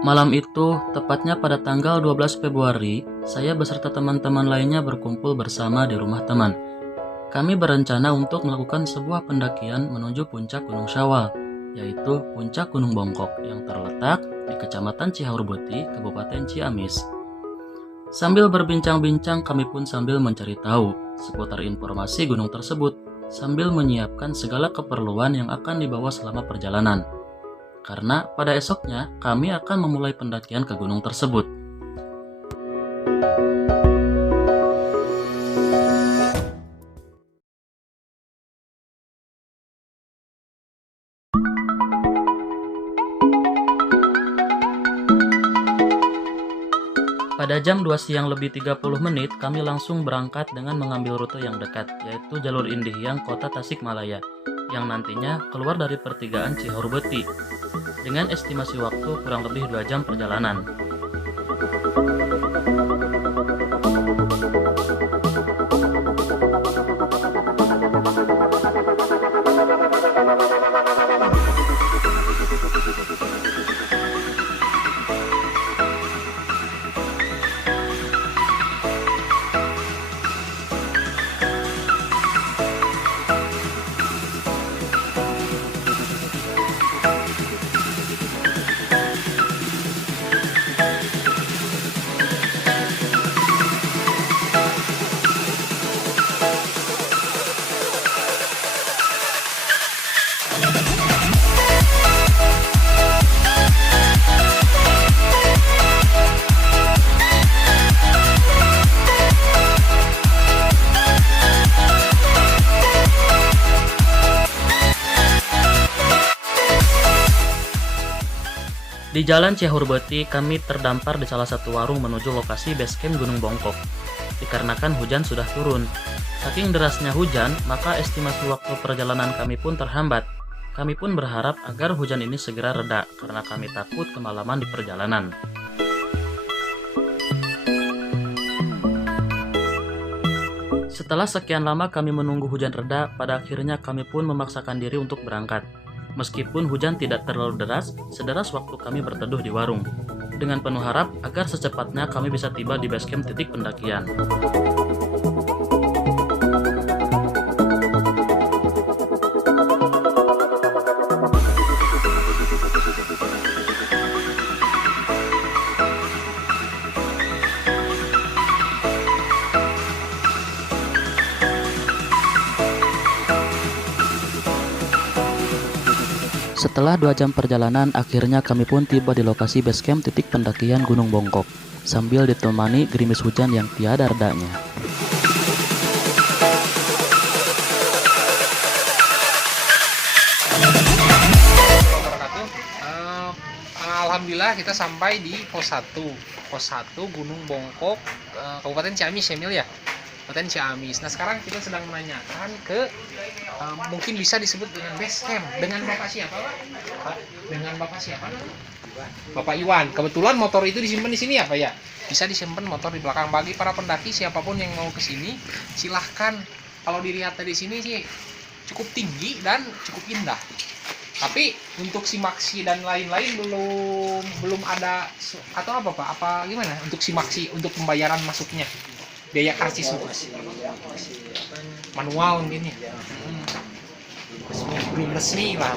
Malam itu, tepatnya pada tanggal 12 Februari, saya beserta teman-teman lainnya berkumpul bersama di rumah teman. Kami berencana untuk melakukan sebuah pendakian menuju puncak Gunung Syawal, yaitu puncak Gunung Bongkok yang terletak di Kecamatan Cihaurbuti, Kabupaten Ciamis. Sambil berbincang-bincang, kami pun sambil mencari tahu seputar informasi gunung tersebut, sambil menyiapkan segala keperluan yang akan dibawa selama perjalanan. Karena pada esoknya kami akan memulai pendakian ke gunung tersebut. Pada jam 2 siang lebih 30 menit, kami langsung berangkat dengan mengambil rute yang dekat, yaitu jalur Indihiyang Kota Tasikmalaya, yang nantinya keluar dari pertigaan Cihaurbuti, dengan estimasi waktu kurang lebih 2 jam perjalanan. Di jalan Cihaurbuti, kami terdampar di salah satu warung menuju lokasi basecamp Gunung Bongkok. Dikarenakan hujan sudah turun. Saking derasnya hujan, maka estimasi waktu perjalanan kami pun terhambat. Kami pun berharap agar hujan ini segera reda, karena kami takut kemalaman di perjalanan. Setelah sekian lama kami menunggu hujan reda, pada akhirnya kami pun memaksakan diri untuk berangkat. Meskipun hujan tidak terlalu deras, sederas waktu kami berteduh di warung. Dengan penuh harap agar secepatnya kami bisa tiba di basecamp titik pendakian. Setelah 2 jam perjalanan, akhirnya kami pun tiba di lokasi basecamp titik pendakian Gunung Bongkok, sambil ditemani gerimis hujan yang tiada redanya. Alhamdulillah kita sampai di pos 1 Gunung Bongkok, Kabupaten Ciamis ya Mil ya, Kabupaten Ciamis. Nah sekarang kita sedang menanyakan ke mungkin bisa disebut dengan base camp. Dengan Bapak siapa Pak? Dengan Bapak siapa? Bapak Iwan. Kebetulan motor itu disimpan di sini ya Pak ya? Bisa disimpan motor di belakang. Bagi para pendaki siapapun yang mau ke sini, silahkan. Kalau dilihat dari sini sih cukup tinggi dan cukup indah. Tapi untuk simaksi dan lain-lain belum ada atau apa Pak? Apa gimana untuk simaksi untuk pembayaran masuknya? Biaya karcis manual mungkin ya. Belum resmi lah.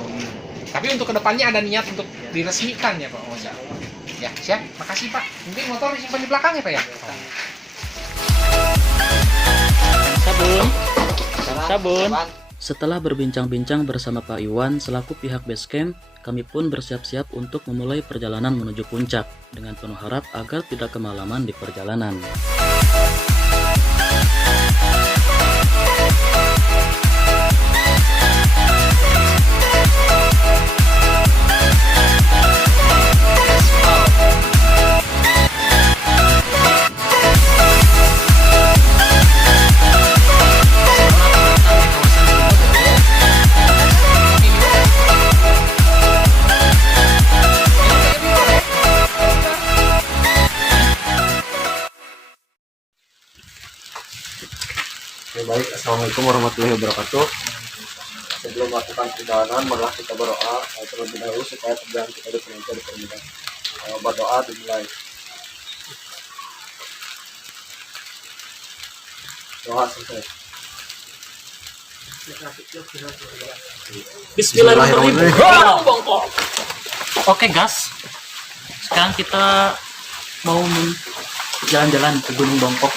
Tapi untuk kedepannya ada niat untuk diresmikan ya Pak. Ya siap, makasih Pak. Mungkin motor disimpan di belakang ya Pak ya. Sabun. Setelah berbincang-bincang bersama Pak Iwan selaku pihak basecamp, kami pun bersiap-siap untuk memulai perjalanan menuju puncak dengan penuh harap agar tidak kemalaman di perjalanan. Baik, assalamualaikum warahmatullahi wabarakatuh. Sebelum melakukan perjalanan, marilah kita berdoa terlebih dahulu supaya perjalanan kita dipermudah. Berdoa dimulai. Doa selesai. Bismillahirrahmanirrahim. Gunung Bongkok. Oke gas, sekarang kita mau jalan-jalan ke Gunung Bongkok.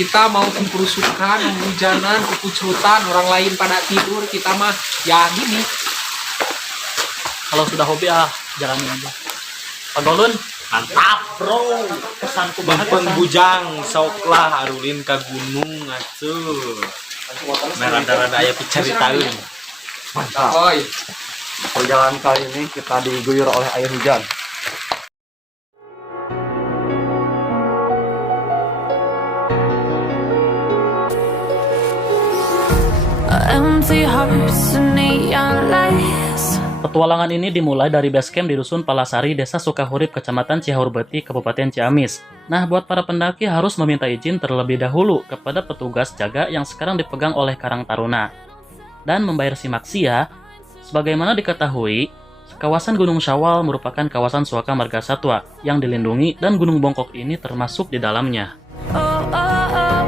Kita mau kerusukan, hujanan, kekucutan, orang lain pada tidur, kita mah ya gini. Kalau sudah hobi jalanin aja. Pak Golun, Mantap bro, pesanku banget. bujang soklah arulin ka gunung atuh. Merada-rada aya picaritaeun. Mantap. Oi. Perjalanan kali ini kita diguyur oleh air hujan. Empty hearts and neon lights. Petualangan ini dimulai dari base camp di Dusun Palasari, Desa Sukahurip, Kecamatan Cihaurbetik, Kabupaten Ciamis. Nah, buat para pendaki harus meminta izin terlebih dahulu kepada petugas jaga yang sekarang dipegang oleh Karang Taruna. Dan membayar simaksia, sebagaimana diketahui, kawasan Gunung Syawal merupakan kawasan Suaka Marga Satwa yang dilindungi dan Gunung Bongkok ini termasuk di dalamnya. Oh, oh, oh.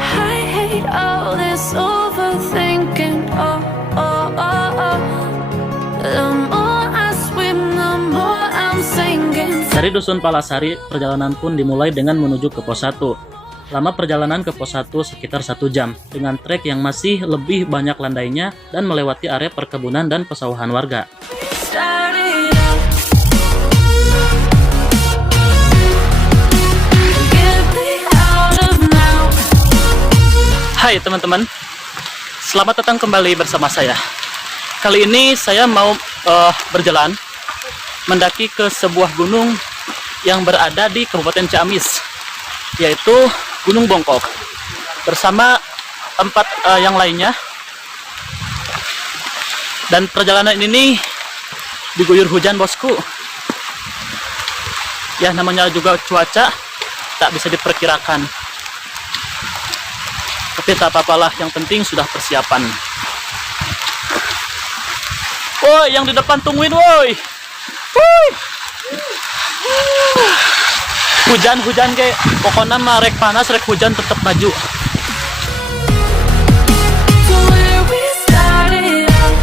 I hate all this overthinking. Oh, oh, oh, oh. The more I swim, the more I'm sinking. Dari Dusun Palasari, perjalanan pun dimulai dengan menuju ke pos 1. Lama perjalanan ke pos 1 sekitar 1 jam, dengan trek yang masih lebih banyak landainya dan melewati area perkebunan dan pesawahan warga. Started out. Get me out of now. Hai teman-teman, selamat datang kembali bersama saya. Kali ini saya mau berjalan mendaki ke sebuah gunung yang berada di Kabupaten Ciamis, yaitu Gunung Bongkok, bersama 4 yang lainnya. Dan perjalanan ini diguyur hujan bosku. Ya namanya juga cuaca tak bisa diperkirakan. Tapi tak apa-apalah, yang penting sudah persiapan. Woi, yang di depan tungguin woi. Woi. Hujan kayak pokoknya mah rek panas rek hujan tetap maju. To where we started out.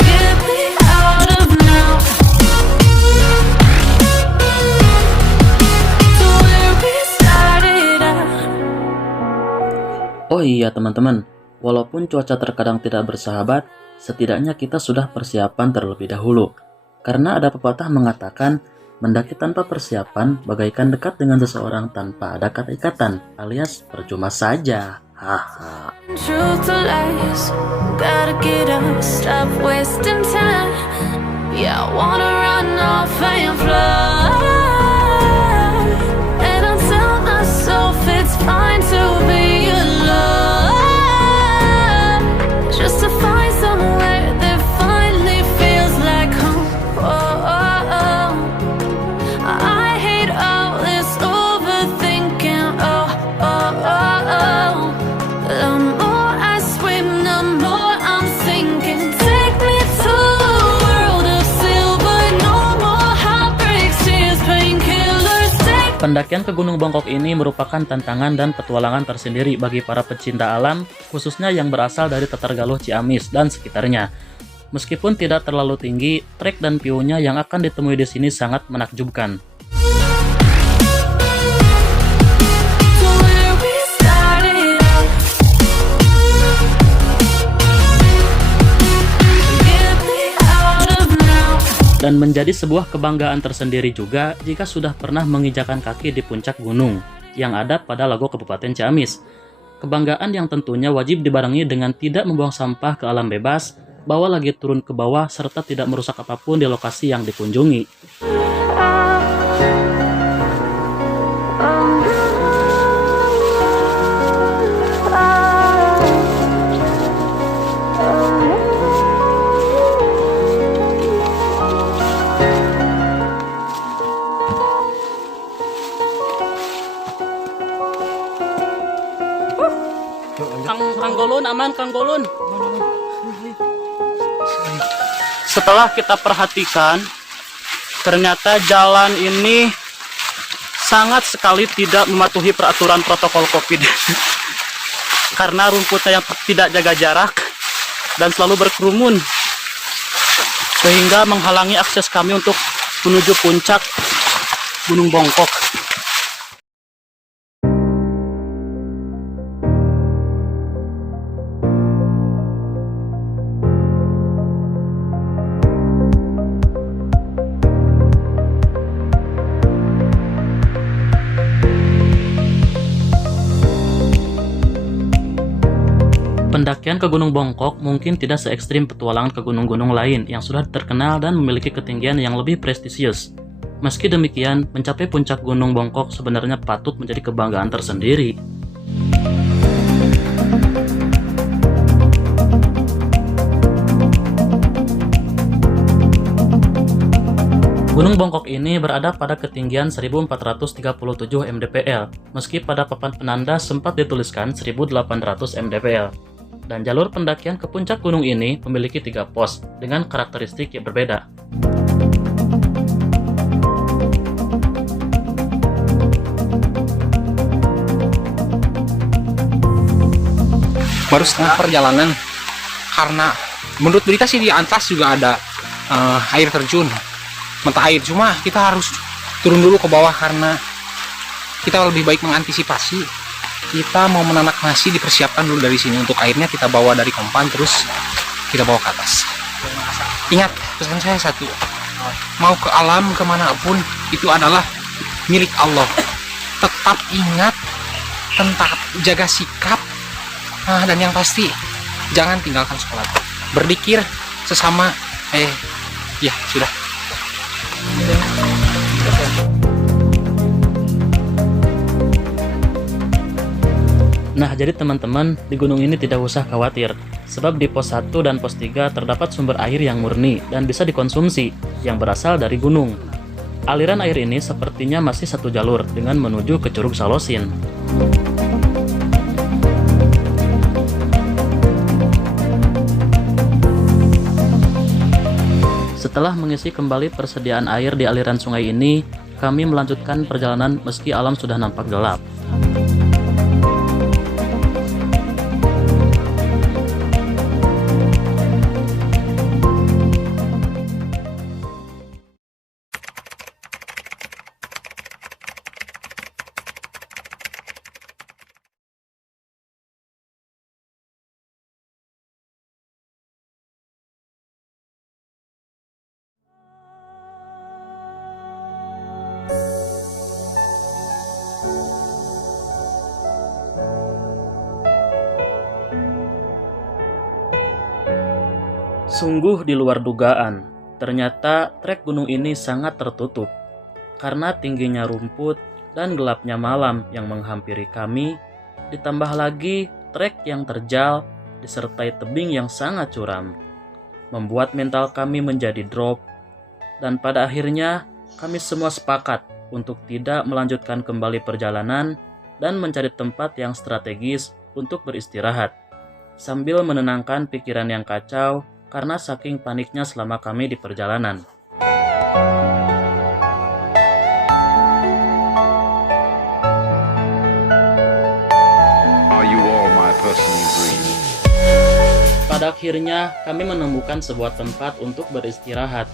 Get me out of now. To where we started out. Oh iya teman-teman, walaupun cuaca terkadang tidak bersahabat, setidaknya kita sudah persiapan terlebih dahulu. Karena ada pepatah mengatakan, mendaki tanpa persiapan bagaikan dekat dengan seseorang tanpa ada kata ikatan, alias percuma saja. Haha. Truth to lies, gotta get up, stop wasting time. Yeah, I wanna run off and fly. And I'll tell myself it's fine to be alone, just to find somewhere that finally feels like home. Oh, oh, oh. I hate all this overthinking. Oh, oh, oh, oh. The more I swim, the more I'm sinking. Take me to a world of silver. No more heartbreaks, tears, painkillers. Pendakian ke Gunung Bongkok ini merupakan tantangan dan petualangan tersendiri bagi para pecinta alam, khususnya yang berasal dari Tatargaluh, Ciamis, dan sekitarnya. Meskipun tidak terlalu tinggi, trek dan view-nya yang akan ditemui di sini sangat menakjubkan. To where we started out. Get me out of now. Dan menjadi sebuah kebanggaan tersendiri juga jika sudah pernah menginjakan kaki di puncak gunung yang ada pada Lago Kabupaten Ciamis. Kebanggaan yang tentunya wajib dibarengi dengan tidak membuang sampah ke alam bebas, bawa lagi turun ke bawah, serta tidak merusak apapun di lokasi yang dikunjungi. Kang Golun aman, Kang Golun. Setelah kita perhatikan, ternyata jalan ini sangat sekali tidak mematuhi peraturan protokol COVID. Karena rumputnya yang tidak jaga jarak dan selalu berkerumun, sehingga menghalangi akses kami untuk menuju puncak Gunung Bongkok. Pendakian ke Gunung Bongkok mungkin tidak se ekstrim petualangan ke gunung-gunung lain yang sudah terkenal dan memiliki ketinggian yang lebih prestisius. Meski demikian, mencapai puncak Gunung Bongkok sebenarnya patut menjadi kebanggaan tersendiri. Gunung Bongkok ini berada pada ketinggian 1437 mdpl, meski pada papan penanda sempat dituliskan 1800 mdpl. Dan jalur pendakian ke puncak gunung ini memiliki 3 pos dengan karakteristik yang berbeda. Baru setengah perjalanan, karena menurut berita sih di atas juga ada air terjun, mata air. Cuma kita harus turun dulu ke bawah karena kita lebih baik mengantisipasi. Kita mau menanak nasi, dipersiapkan dulu dari sini. Untuk airnya kita bawa dari kompan, terus kita bawa ke atas. Ingat, pesan saya satu, mau ke alam kemanapun itu adalah milik Allah. Tetap ingat, tentang jaga sikap, dan yang pasti jangan tinggalkan sholat. Berzikir sesama, ya sudah. Nah, jadi teman-teman, di gunung ini tidak usah khawatir, sebab di pos 1 dan pos 3 terdapat sumber air yang murni dan bisa dikonsumsi, yang berasal dari gunung. Aliran air ini sepertinya masih satu jalur dengan menuju ke Curug Salosin. Setelah mengisi kembali persediaan air di aliran sungai ini, kami melanjutkan perjalanan meski alam sudah nampak gelap. Sungguh di luar dugaan, ternyata trek gunung ini sangat tertutup. Karena tingginya rumput dan gelapnya malam yang menghampiri kami, ditambah lagi trek yang terjal disertai tebing yang sangat curam, membuat mental kami menjadi drop. Dan pada akhirnya, kami semua sepakat untuk tidak melanjutkan kembali perjalanan dan mencari tempat yang strategis untuk beristirahat, sambil menenangkan pikiran yang kacau karena saking paniknya selama kami di perjalanan. Are you all my personal dreams? Pada akhirnya, kami menemukan sebuah tempat untuk beristirahat.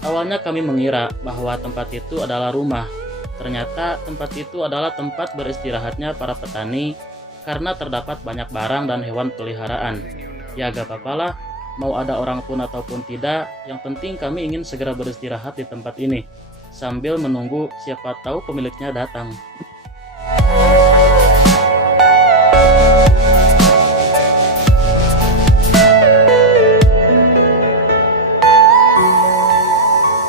Awalnya kami mengira bahwa tempat itu adalah rumah. Ternyata tempat itu adalah tempat beristirahatnya para petani karena terdapat banyak barang dan hewan peliharaan. Ya gak apa-apa lah, mau ada orang pun ataupun tidak, yang penting kami ingin segera beristirahat di tempat ini, sambil menunggu siapa tahu pemiliknya datang.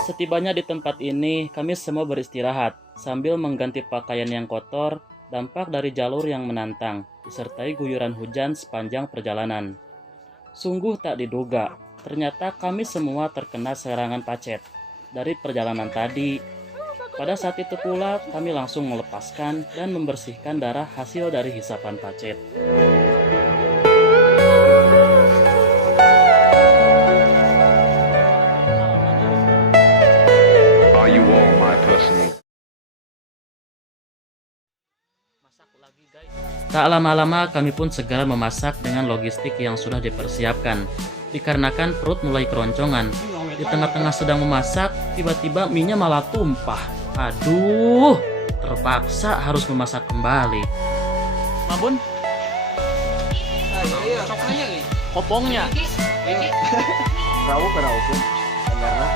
Setibanya di tempat ini, kami semua beristirahat, sambil mengganti pakaian yang kotor, dampak dari jalur yang menantang, disertai guyuran hujan sepanjang perjalanan. Sungguh tak diduga, ternyata kami semua terkena serangan pacet dari perjalanan tadi. Pada saat itu pula kami langsung melepaskan dan membersihkan darah hasil dari hisapan pacet. Tak lama-lama kami pun segera memasak dengan logistik yang sudah dipersiapkan. Dikarenakan perut mulai keroncongan. Di tengah-tengah sedang memasak, tiba-tiba mie-nya malah tumpah. Aduh, terpaksa harus memasak kembali. Mabun? Kopongnya. Rawu pun karena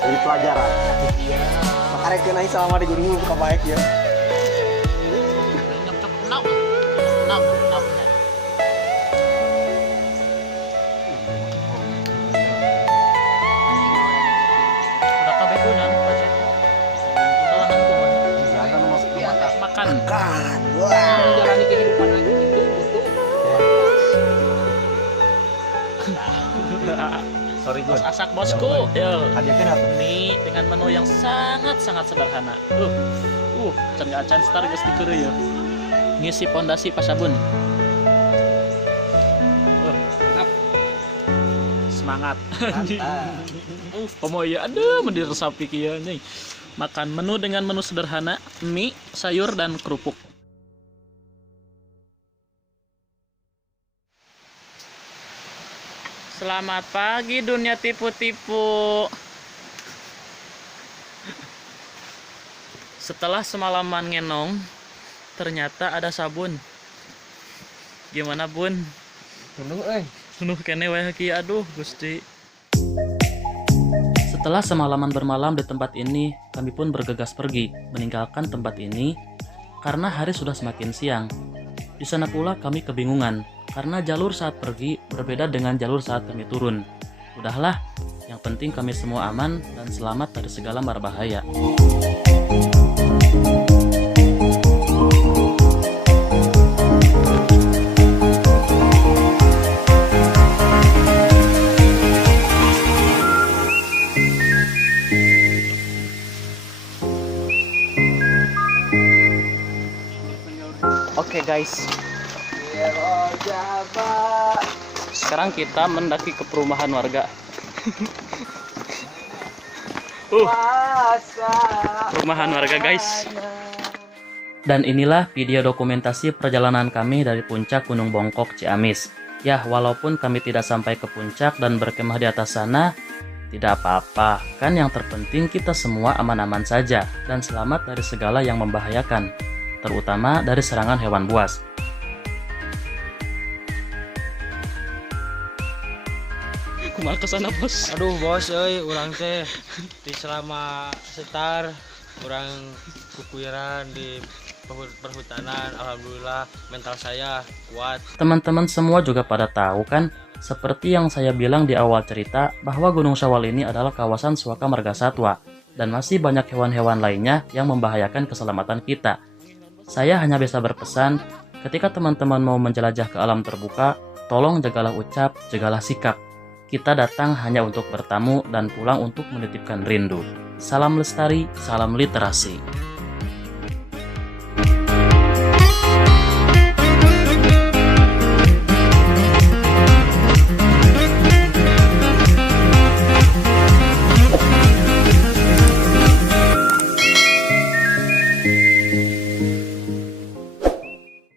dari pelajaran. Makanya kena selama di gunung buka baik ya. Makan. Menjalani kehidupan lagi itu butuh Sorry gue. Asak bosku. Yo. Hadiahkan apa? Mie dengan menu yang sangat-sangat sederhana. Can acan star geus dikeureuh ya. Ngisi pondasi pasabun. Semangat. Pemoya aduh mendir sapi kieu nih. Makan menu dengan menu sederhana, mie, sayur dan kerupuk. Selamat pagi dunia tipu-tipu. Setelah semalaman ngenong, ternyata ada sabun. Gimana bun? Penuh kene wae kieu aduh Gusti. Setelah semalaman bermalam di tempat ini, kami pun bergegas pergi meninggalkan tempat ini karena hari sudah semakin siang. Di sana pula kami kebingungan karena jalur saat pergi berbeda dengan jalur saat kami turun. Udahlah, yang penting kami semua aman dan selamat dari segala mara bahaya. Oke guys, sekarang kita mendaki ke perumahan warga. Perumahan warga guys. Dan inilah video dokumentasi perjalanan kami dari puncak Gunung Bongkok Ciamis. Ya, walaupun kami tidak sampai ke puncak dan berkemah di atas sana, tidak apa-apa. Kan yang terpenting kita semua aman-aman saja dan selamat dari segala yang membahayakan, terutama dari serangan hewan buas. Kumaha kesana bos? Aduh bos, urang teh di selama setar urang kukuiran di perhutanan. Alhamdulillah mental saya kuat. Teman-teman semua juga pada tahu kan, seperti yang saya bilang di awal cerita, bahwa Gunung Syawal ini adalah kawasan Suaka Marga Satwa dan masih banyak hewan-hewan lainnya yang membahayakan keselamatan kita. Saya hanya bisa berpesan, ketika teman-teman mau menjelajah ke alam terbuka, tolong jagalah ucap, jagalah sikap. Kita datang hanya untuk bertamu dan pulang untuk menitipkan rindu. Salam lestari, salam literasi.